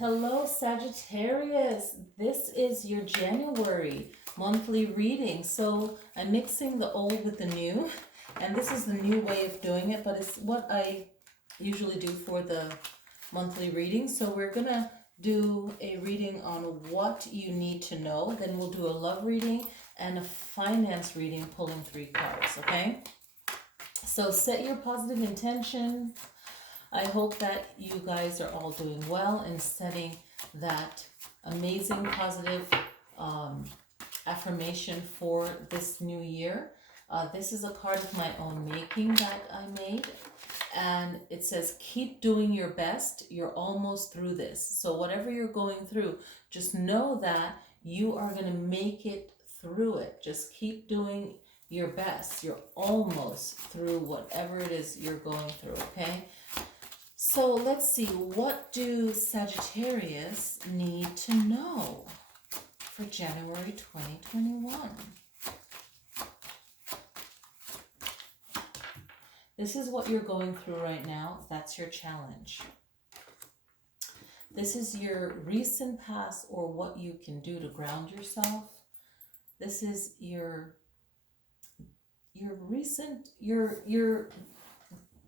Hello, Sagittarius. This is your January monthly reading. So I'm mixing the old with the new, and this is the new way of doing it, but it's what I usually do for the monthly reading. So we're gonna do a reading on what you need to know. Then we'll do a love reading and a finance reading, pulling 3 cards, okay? So set your positive intention. I hope that you guys are all doing well and setting that amazing positive affirmation for this new year. This is a card of my own making that I made, and it says, keep doing your best. You're almost through this. So whatever you're going through, just know that you are going to make it through it. Just keep doing your best. You're almost through whatever it is you're going through, okay? So let's see, what do Sagittarius need to know for January 2021? This is what you're going through right now. That's your challenge. This is your recent past, or what you can do to ground yourself. This is your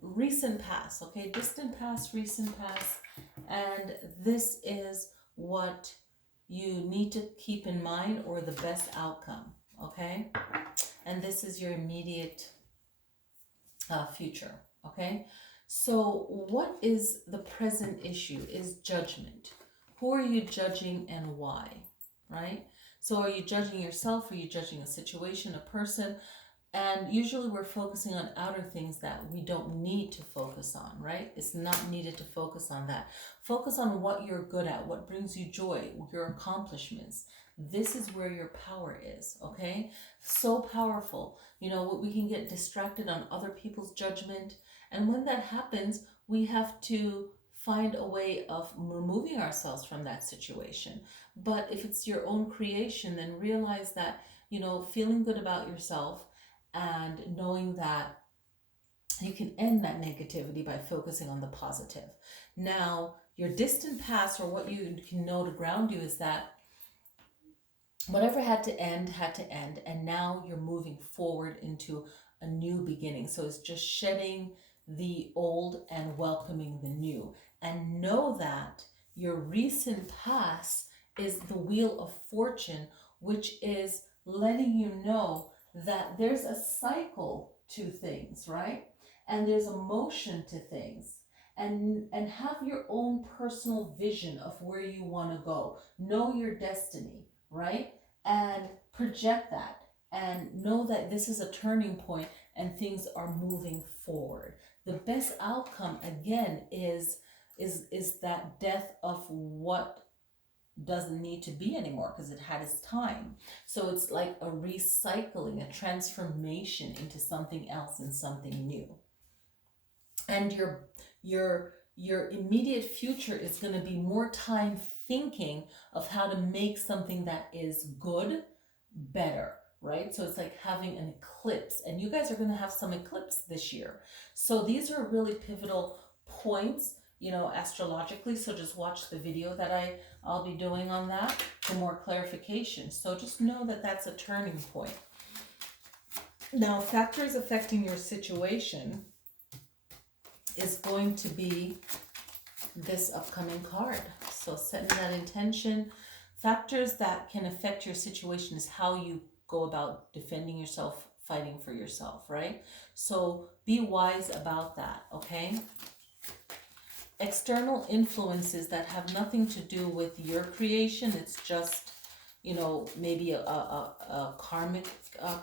recent past, okay? Distant past, recent past, and this is what you need to keep in mind, or the best outcome, okay? And this is your immediate future, okay? So what is the present issue is judgment. Who are you judging and why, right? So are you judging yourself? Are you judging a situation, a person? And usually we're focusing on outer things that we don't need to focus on, right? It's not needed to focus on that. Focus on what you're good at, what brings you joy, your accomplishments. This is where your power is, okay? So powerful. You know, we can get distracted on other people's judgment. And when that happens, we have to find a way of removing ourselves from that situation. But if it's your own creation, then realize that, you know, feeling good about yourself and knowing that you can end that negativity by focusing on the positive. Now, your distant past, or what you can know to ground you, is that whatever had to end, and now you're moving forward into a new beginning. So it's just shedding the old and welcoming the new. And know that your recent past is the wheel of fortune, which is letting you know that there's a cycle to things, right? And there's a motion to things. And have your own personal vision of where you want to go. Know your destiny, right? And project that. And know that this is a turning point and things are moving forward. The best outcome, again, is that death of what doesn't need to be anymore, because it had its time. So it's like a recycling, a transformation into something else and something new. And your immediate future is going to be more time thinking of how to make something that is good better, right? So it's like having an eclipse, and you guys are going to have some eclipse this year. So these are really pivotal points, you know, astrologically. So just watch the video that I'll be doing on that for more clarification. So just know that that's a turning point. Now, factors affecting your situation is going to be this upcoming card. So setting that intention. Factors that can affect your situation is how you go about defending yourself, fighting for yourself, right? So be wise about that, okay? External influences that have nothing to do with your creation. It's just, you know, maybe a karmic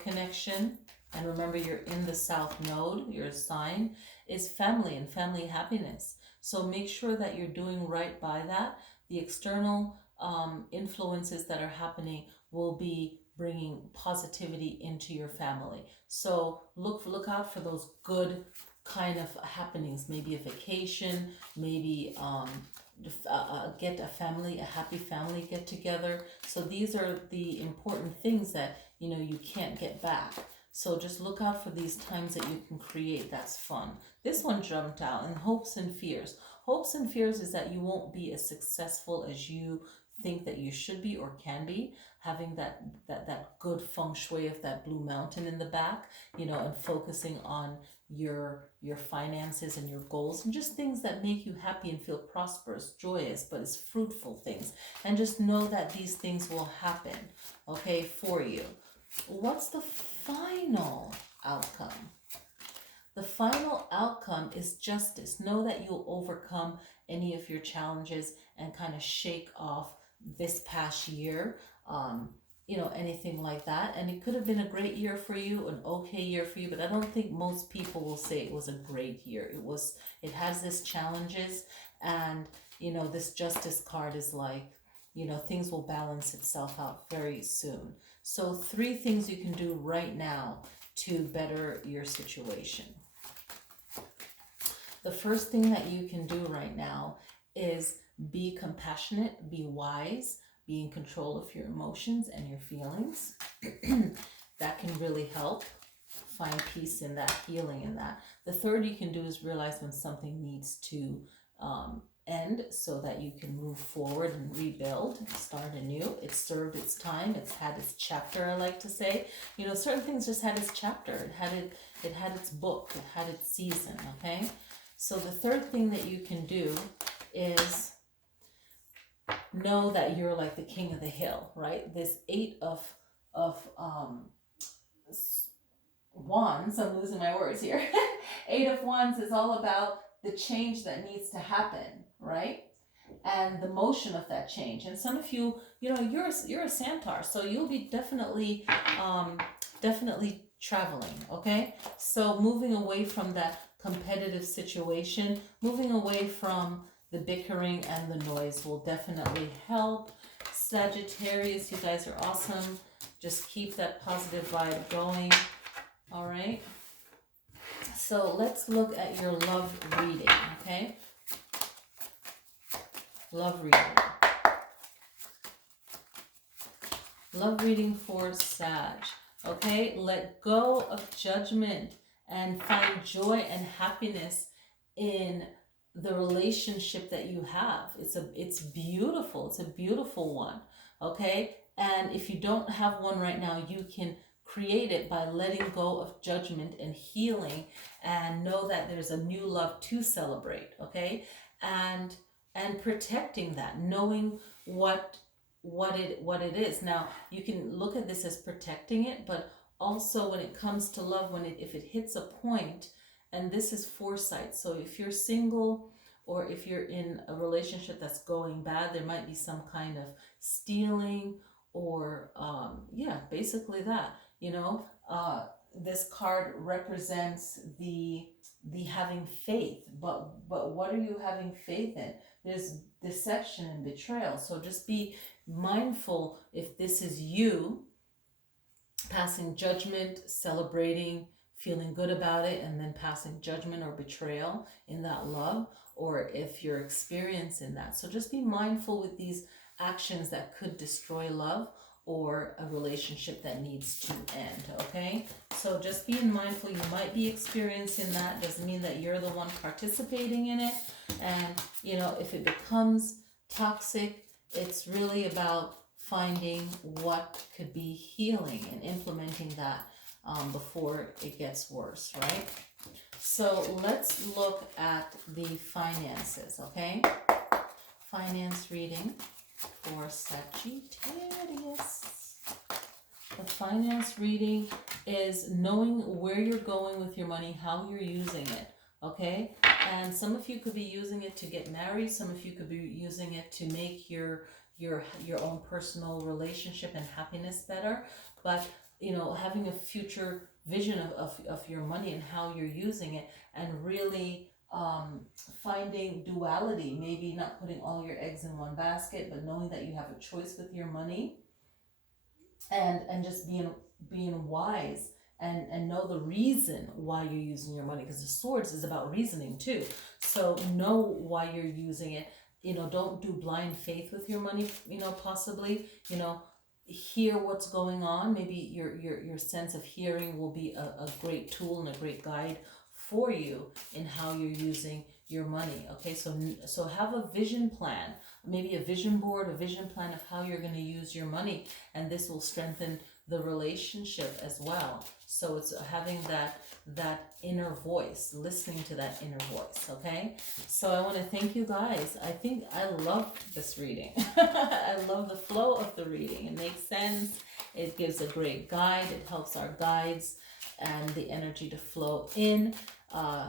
connection. And remember, you're in the South Node, your sign is family and family happiness. So make sure that you're doing right by that. The external influences that are happening will be bringing positivity into your family. So look out for those good kind of happenings. Maybe a vacation, maybe get a happy family get together. So these are the important things that, you know, you can't get back. So just look out for these times that you can create. That's fun. This one jumped out, in hopes and fears. hopes and fears is that you won't be as successful as you think that you should be or can be, having that good feng shui of that blue mountain in the back, you know, and focusing on your finances and your goals and just things that make you happy and feel prosperous, joyous, but it's fruitful things. And just know that these things will happen, okay, for you. What's the final outcome? The final outcome is justice. Know that you'll overcome any of your challenges and kind of shake off this past year, you know, anything like that. And it could have been a great year for you, an okay year for you, but I don't think most people will say it was a great year. It has its challenges, and, you know, this justice card is like, you know, things will balance itself out very soon. So 3 things you can do right now to better your situation. The first thing that you can do right now is be compassionate, be wise, be in control of your emotions and your feelings. That can really help find peace in that, healing in that. The third you can do is realize when something needs to end so that you can move forward and rebuild, start anew. It's served its time. It's had its chapter, I like to say. You know, certain things just had its chapter. It had its book. It had its season, okay? So the third thing that you can do is know that you're like the king of the hill, right? This 8 of wands, I'm losing my words here. 8 of wands is all about the change that needs to happen, right? And the motion of that change. And some of you, you know, you're a centaur, so you'll be definitely traveling, okay? So moving away from that competitive situation, moving away from the bickering and the noise will definitely help. Sagittarius, you guys are awesome. Just keep that positive vibe going. All right. So let's look at your love reading, okay? Love reading. Love reading for Sag. Okay, let go of judgment and find joy and happiness in the relationship that you have. It's beautiful. It's a beautiful one. Okay, and if you don't have one right now, you can create it by letting go of judgment and healing, and know that there's a new love to celebrate. Okay, and protecting that, knowing what it is. Now you can look at this as protecting it, but also when it comes to love, if it hits a point, and this is foresight. So if you're single or if you're in a relationship that's going bad, there might be some kind of stealing or basically that, you know. This card represents the having faith, but what are you having faith in? There's deception and betrayal. So just be mindful if this is you passing judgment, celebrating, feeling good about it, and then passing judgment or betrayal in that love, or if you're experiencing that. So just be mindful with these actions that could destroy love or a relationship that needs to end, okay? So just being mindful, you might be experiencing that. Doesn't mean that you're the one participating in it. And, you know, if it becomes toxic, it's really about finding what could be healing and implementing that before it gets worse, right? So let's look at the finances, okay? Finance reading for Sagittarius. The finance reading is knowing where you're going with your money, how you're using it, okay? And some of you could be using it to get married. Some of you could be using it to make your own personal relationship and happiness better. But, you know, having a future vision of your money and how you're using it, and really finding duality, maybe not putting all your eggs in one basket, but knowing that you have a choice with your money, and just being wise and know the reason why you're using your money, because the swords is about reasoning too. So know why you're using it. You know, don't do blind faith with your money, you know, possibly, you know, hear what's going on. Maybe your sense of hearing will be a great tool and a great guide for you in how you're using your money. Okay, so have a vision plan, maybe a vision board, a vision plan of how you're going to use your money, and this will strengthen the relationship as well. So it's having that inner voice, listening to that inner voice. Okay, so I want to thank you guys. I love this reading. I love the flow of the reading. It makes sense. It gives a great guide. It helps our guides and the energy to flow in,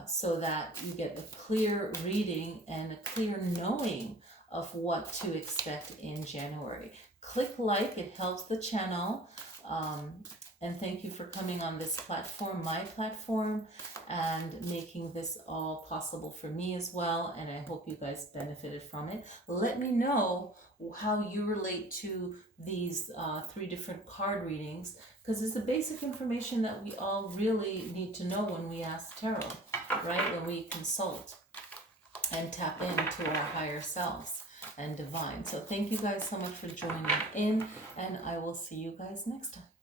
so that you get a clear reading and a clear knowing of what to expect in January. Click like, it helps the channel. And thank you for coming on this platform, my platform, and making this all possible for me as well. And I hope you guys benefited from it. Let me know how you relate to these 3 different card readings, because it's the basic information that we all really need to know when we ask tarot, right? When we consult and tap into our higher selves and divine. So thank you guys so much for joining in, and I will see you guys next time.